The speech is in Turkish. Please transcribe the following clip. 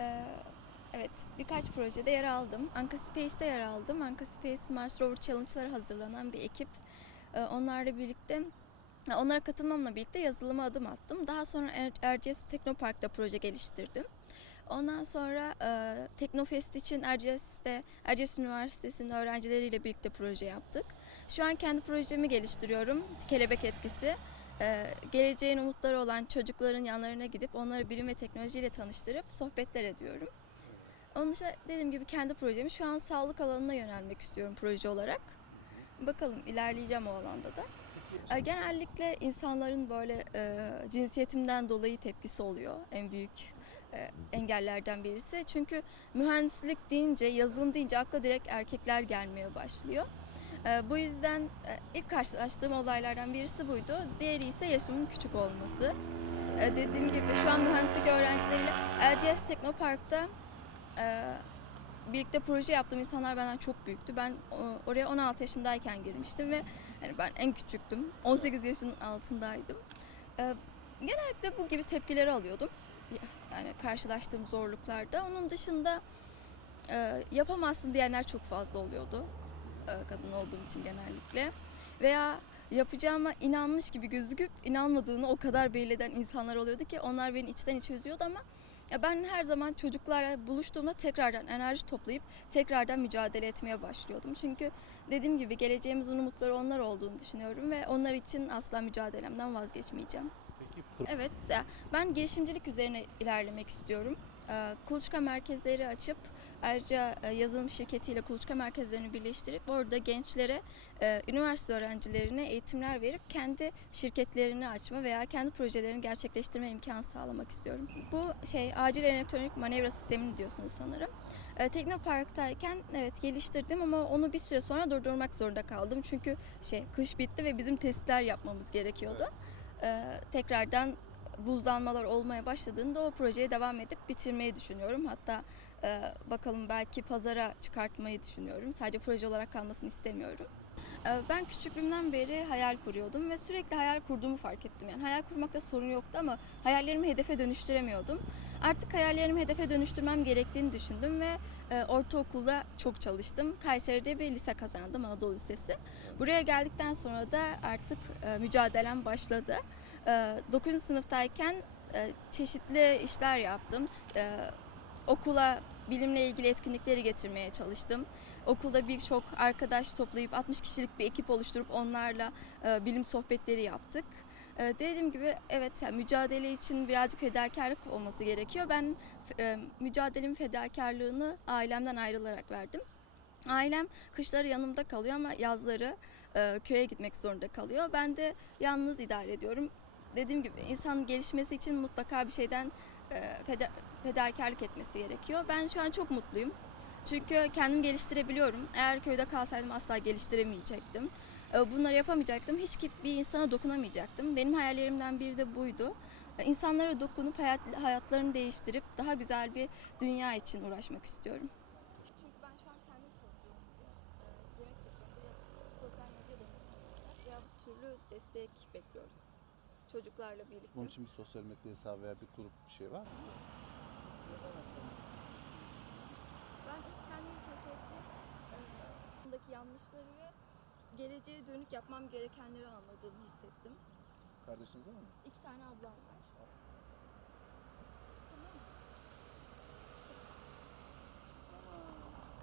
Ee, evet, birkaç projede yer aldım. Anka Space'te yer aldım. Anka Space Mars Rover Challenge'lara hazırlanan bir ekip. Ee, onlarla birlikte Onlara katılmamla birlikte yazılıma adım attım. Daha sonra Er- Teknopark'ta proje geliştirdim. Ondan sonra e, Teknofest için Erciyes'te, Erciyes Üniversitesi'nin öğrencileriyle birlikte proje yaptık. Şu an kendi projemi geliştiriyorum. Kelebek etkisi. E, geleceğin umutları olan çocukların yanlarına gidip onları bilim ve teknolojiyle tanıştırıp sohbetler ediyorum. Onun dışında dediğim gibi kendi projemi şu an sağlık alanına yönelmek istiyorum proje olarak. Bakalım ilerleyeceğim o alanda da. E, Genellikle insanların böyle e, cinsiyetimden dolayı tepkisi oluyor en büyük e, engellerden birisi. Çünkü mühendislik deyince, yazılım deyince akla direkt erkekler gelmeye başlıyor. E, bu yüzden e, ilk karşılaştığım olaylardan birisi buydu. Diğeri ise yaşımın küçük olması. E, dediğim gibi şu an mühendislik öğrencileriyle Erciyes Teknopark'ta e, birlikte proje yaptığım insanlar benden çok büyüktü. Ben oraya 16 yaşındayken girmiştim ve yani ben en küçüktüm. 18 yaşının altındaydım. Ee, genellikle bu gibi tepkileri alıyordum. Ya- Yani karşılaştığım zorluklarda. Onun dışında e, yapamazsın diyenler çok fazla oluyordu. E, kadın olduğum için genellikle. Veya yapacağıma inanmış gibi gözüküp inanmadığını o kadar belli eden insanlar oluyordu ki onlar beni içten içe üzüyordu ama ya ben her zaman çocuklarla buluştuğumda tekrardan enerji toplayıp tekrardan mücadele etmeye başlıyordum. Çünkü dediğim gibi geleceğimizin umutları onlar olduğunu düşünüyorum ve onlar için asla mücadelemden vazgeçmeyeceğim. Peki Evet, ben girişimcilik üzerine ilerlemek istiyorum. Ee, Kuluçka merkezleri açıp ayrıca e, yazılım şirketiyle kuluçka merkezlerini birleştirip orada gençlere, e, üniversite öğrencilerine eğitimler verip kendi şirketlerini açma veya kendi projelerini gerçekleştirme imkanı sağlamak istiyorum. Bu şey acil elektronik manevra sistemini diyorsunuz sanırım. E, Teknopark'tayken evet geliştirdim ama onu bir süre sonra durdurmak zorunda kaldım. Çünkü şey kış bitti ve bizim testler yapmamız gerekiyordu. E, tekrardan buzlanmalar olmaya başladığında o projeye devam edip bitirmeyi düşünüyorum. Hatta e, bakalım belki pazara çıkartmayı düşünüyorum. Sadece proje olarak kalmasını istemiyorum. E, ben küçüklüğümden beri hayal kuruyordum ve sürekli hayal kurduğumu fark ettim. Yani hayal kurmakta sorun yoktu ama hayallerimi hedefe dönüştüremiyordum. Artık hayallerimi hedefe dönüştürmem gerektiğini düşündüm ve e, ortaokulda çok çalıştım. Kayseri'de bir lise kazandım, Anadolu Lisesi. Buraya geldikten sonra da artık e, mücadelem başladı. E, 9. sınıftayken e, çeşitli işler yaptım. Okula bilimle ilgili etkinlikleri getirmeye çalıştım. Okulda birçok arkadaş toplayıp 60 kişilik bir ekip oluşturup onlarla e, bilim sohbetleri yaptık. E, dediğim gibi evet yani mücadele için birazcık fedakarlık olması gerekiyor. Ben e, mücadelemin fedakarlığını ailemden ayrılarak verdim. Ailem kışları yanımda kalıyor ama yazları e, köye gitmek zorunda kalıyor. Ben de yalnız idare ediyorum. Dediğim gibi insanın gelişmesi için mutlaka bir şeyden e, feda- fedakarlık etmesi gerekiyor. Ben şu an çok mutluyum. Çünkü kendimi geliştirebiliyorum. Eğer köyde kalsaydım asla geliştiremeyecektim. E, Bunları yapamayacaktım. Hiç bir insana dokunamayacaktım. Benim hayallerimden biri de buydu. E, İnsanlara dokunup hayat, hayatlarını değiştirip daha güzel bir dünya için uğraşmak istiyorum. Çünkü ben şu an kendim çalışıyorum. Yemek sosyal medya danışmanlığında veya bu türlü destek bekliyoruz. Çocuklarla birlikte. bunun için bir sosyal medya hesabı veya bir grup bir şey var mı? Ben ilk kendimi keşfettim. Ee, bundaki yanlışları ve geleceğe dönük yapmam gerekenleri anladığımı hissettim. Kardeşiniz var mı? İki tane.